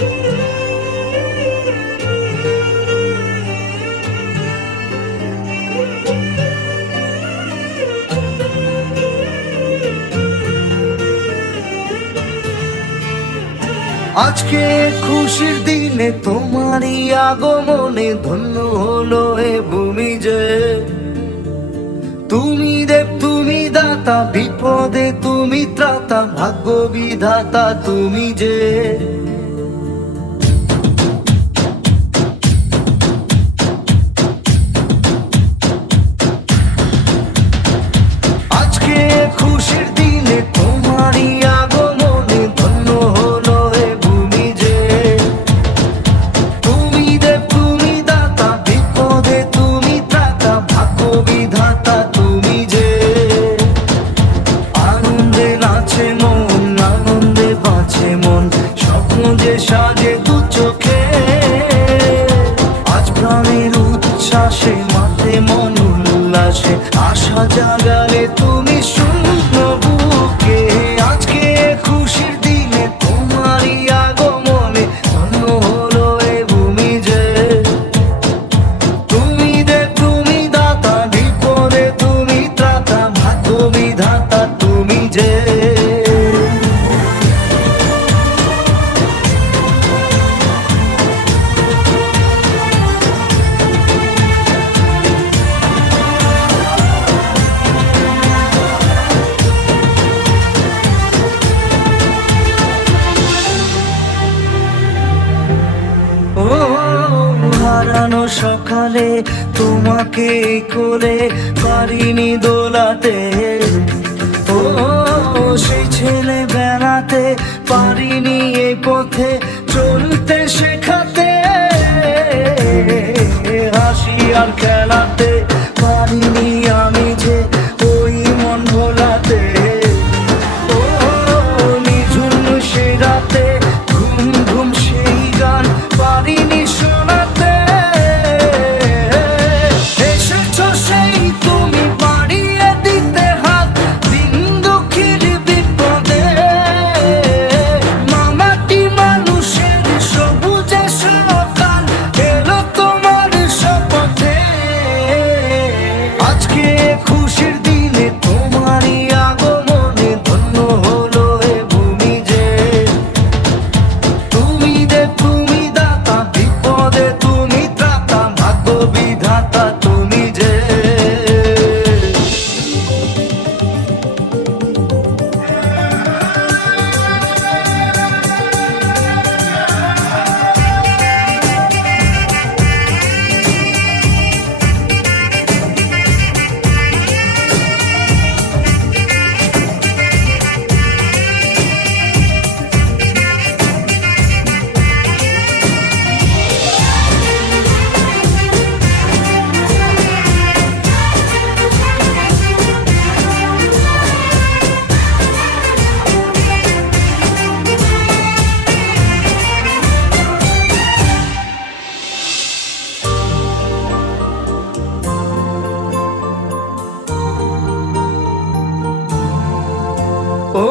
আজকে খুশির দিনে তোমারই আগমনে ধন্য হলো এ ভূমি যে। তুমি দেব তুমি দাতা, বিপদে তুমি ত্রাতা, ভাগ্য বিধাতা তুমি যে। আজকে খুশির দিনে তোমারই আগমনে ধন্য হলো এ ভূমি যে। তুমি দেব তুমি দাতা, বিপদে তুমি ত্রাতা, ভাগ্য বিধাতা তুমি যে। আনন্দে নাচে মন, আনন্দে বাঁচে মন, স্বপ্ন যে সাজে দু চোখে। আজ প্রাণের উচ্ছ্বাসে মাঠে মন উল্লাসে, আশা জাগালে তুমি শূন্য বুকে। আজকে খুশির দিনে তোমারই আগমনে ধন্য হলো এ ভূমি যে। তুমি দেব তুমি দাতা, বিপদে তুমি ত্রাতা, ভাগ্য বিধাতা তুমি যে। ও হারানো সকালে তোমাকে কোলে পারিনি দোলাতে। ও সেই ছেলে বেড়াতে পারিনি এই পথে চলতে শেখাতে। হাসি আর খেলাতে পারিনি আমি যে ওই মন ভোলাতে। ও নিঝুম সে রাতে ঘুম ঘুম সেই গান পারিনি শোনাতে। এসেছো সেই তুমি বাড়িয়ে দিতে হাত দিন দুঃখের বিপদে। মামাটি মানুষের সবুজে সকাল এলো তোমার শপথে। আজকে খুশির দিনে তোমারই আগমনে ধন্য হলো এ ভূমি যে। তুমি দেব তুমি দাতা, বিপদে তুমি ত্রাতা, ভাগ্য বিধাতা তুমি যে। ও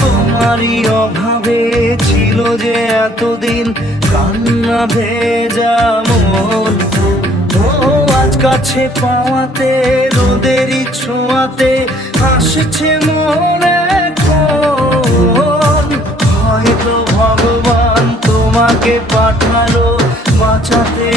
তোমারই অভাবে ছিল যে এতদিন কান্না ভেজা মন। ও আজ কাছে পাওয়াতে রোদেরই ছোঁয়াতে আসছে মনে কোন। হয়তো ভগবান তোমাকে পাঠালো বাঁচাতে।